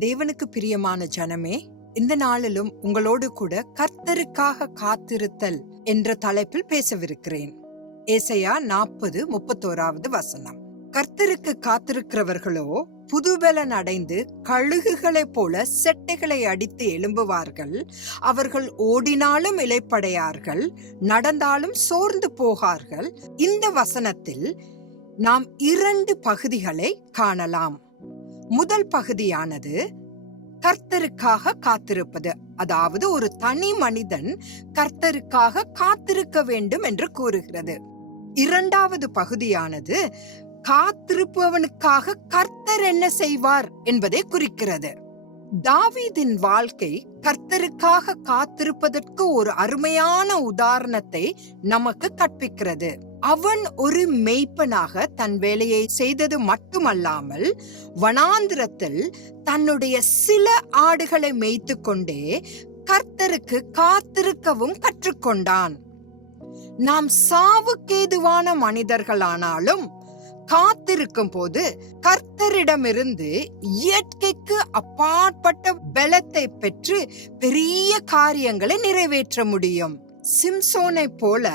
தேவனுக்கு பிரியமான ஜனமே இந்த நாளிலும் உங்களோடு கூட கர்த்தருக்காக காத்திருத்தல் என்ற தலைப்பில் பேசவிருக்கிறேன். ஏசையா நாற்பது முப்பத்தோராவது வசனம். கர்த்தருக்கு காத்திருக்கிறவர்களோ புதுபலன் அடைந்து கழுகுகளைப் போல செட்டைகளை அடித்து எழும்புவார்கள். அவர்கள் ஓடினாலும் இலைப்படையார்கள் நடந்தாலும் சோர்ந்து போகார்கள். இந்த வசனத்தில் நாம் இரண்டு பகுதிகளை காணலாம். முதல் பகுதியானது கர்த்தருக்காக காத்திருப்பது. அதாவது ஒரு தனி மனிதன் கர்த்தருக்காக காத்திருக்க வேண்டும் என்று கூறுகிறது. இரண்டாவது பகுதியானது காத்திருப்பவனுக்காக கர்த்தர் என்ன செய்வார் என்பதை குறிக்கிறது. தாவீதின் வாழ்க்கை கர்த்தருக்காக காத்திருப்பதற்கு ஒரு அருமையான உதாரணத்தை நமக்கு கற்பிக்கிறது. அவன் ஒரு மெய்ப்பனாக தன் வேலையை செய்தது மட்டுமல்லாமல் வனாந்திரத்தில் தன்னுடைய சில ஆடுகளை மேய்த்து கொண்டே கர்த்தருக்கு காத்திருக்கவும் கற்றுக்கொண்டான். நாம் சாவுக்கேதுவான மனிதர்களானாலும் காத்திருக்கும் போது கர்த்தரிடமிருந்து இயற்கைக்கு அப்பாற்பட்ட பலத்தை பெற்று பெரிய காரியங்களை நிறைவேற்ற முடியும். சிம்சோனை போல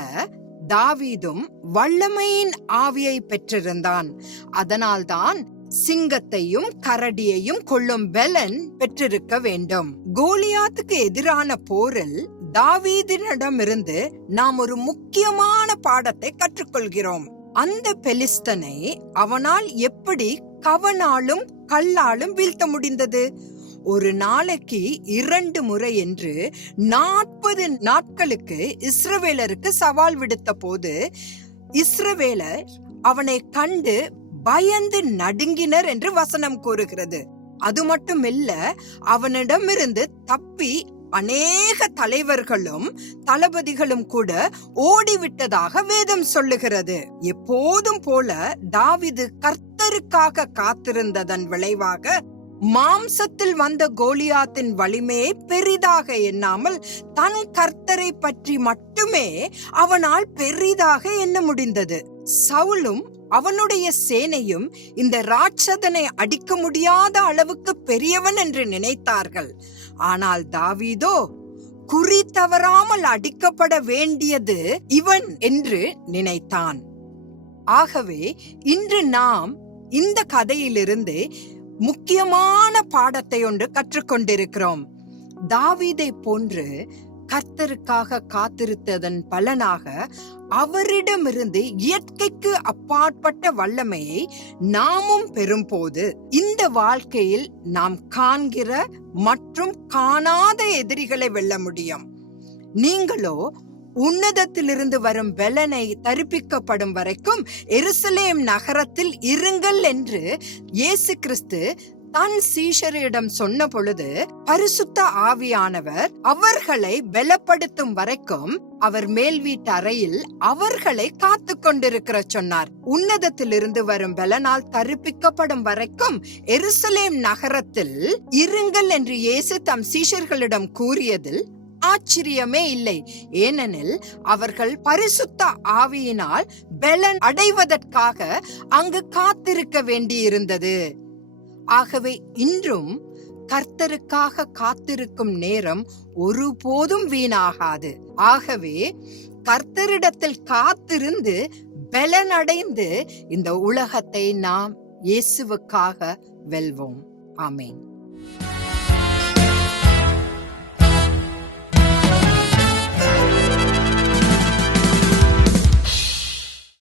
தாவீதும் வல்லமையின் ஆவியை பெற்றிருந்தான். அதனால்தான் சிங்கத்தையும் கரடியையும் கொள்ளும் பெலன் பெற்றிருக்க வேண்டும். கோலியாத்துக்கு எதிரான போரில் தாவீதினிடமிருந்து நாம் ஒரு முக்கியமான பாடத்தை கற்றுக்கொள்கிறோம். அந்த பெலிஸ்தனை அவனால் எப்படி கவனாலும் கல்லாலும் வீழ்த்த முடிந்தது? ஒரு நாளைக்கு இரண்டு முறை என்று நாற்பது நாட்களுக்கு இஸ்ரவேலருக்கு சவால் விடுத்த போது இஸ்ரவேலர் அவனை கண்டு பயந்து நடுங்கினர் என்று வசனம் கூறுகிறது. அது மட்டும் இல்ல அவனிடமிருந்து தப்பி அநேக தலைவர்களும் தளபதிகளும் கூட ஓடிவிட்டதாக வேதம் சொல்லுகிறது. எப்போதும் போல தாவிது கர்த்தருக்காக காத்திருந்ததன் விளைவாக மாம்சத்தில் வந்த கோலியாத்தின் வலிமையை பெரிதாக எண்ணாமல் தன் கர்த்தரை பற்றி மட்டுமே அவனால் பெரிதாக எண்ண முடிந்தது. சவுலும் அவனுடைய சேனையும் இந்த ராட்சதனை அடிக்க முடியாத அளவுக்கு பெரியவன் என்று நினைத்தார்கள். ஆனால் தாவீதோ குறி தவறாமல் அடிக்கப்பட வேண்டியது இவன் என்று நினைத்தான். ஆகவே இன்று நாம் இந்த கதையிலிருந்து முக்கியமான பாடத்தை ஒன்று கற்றுக்கொண்டிருக்கிறோம். தாவீதை போன்று கர்த்தருக்காக காத்திருத்ததன் பலனாக அவரிடமிருந்து இயற்கைக்கு அப்பாற்பட்ட வல்லமையை நாமும் பெறும்போது இந்த வாழ்க்கையில் நாம் காண்கிற மற்றும் காணாத எதிரிகளை வெல்ல முடியும். நீங்களோ உன்னதத்திலிருந்து வரும் பலனை தரிப்பிக்கப்படும் வரைக்கும் எருசலேம் நகரத்தில் இருங்கள் என்று இயேசு கிறிஸ்து தன் சீஷரிடம் சொன்ன பொழுது பரிசுத்த ஆவியானவர் அவர்களை பலப்படுத்தும் வரைக்கும் அவர் மேல் வீட்டு அறையில் அவர்களை காத்து கொண்டிருக்கிற சொன்னார். உன்னதத்திலிருந்து வரும் பலனால் தரிப்பிக்கப்படும் வரைக்கும் எருசலேம் நகரத்தில் இருங்கள் என்று இயேசு தம் சீஷர்களிடம் கூறியதில் ஆச்சரியமே இல்லை. ஏனெனில் அவர்கள் பரிசுத்த ஆவியினால் பெலன் அடைவதற்காக அங்கு காத்திருக்க வேண்டியிருந்தது. ஆகவே இன்றும் கர்த்தருக்காக காத்திருக்கும் நேரம் ஒருபோதும் வீணாகாது. ஆகவே கர்த்தரிடத்தில் காத்திருந்து பலனடைந்து இந்த உலகத்தை நாம் இயேசுவுக்காக வெல்வோம். ஆமேன்.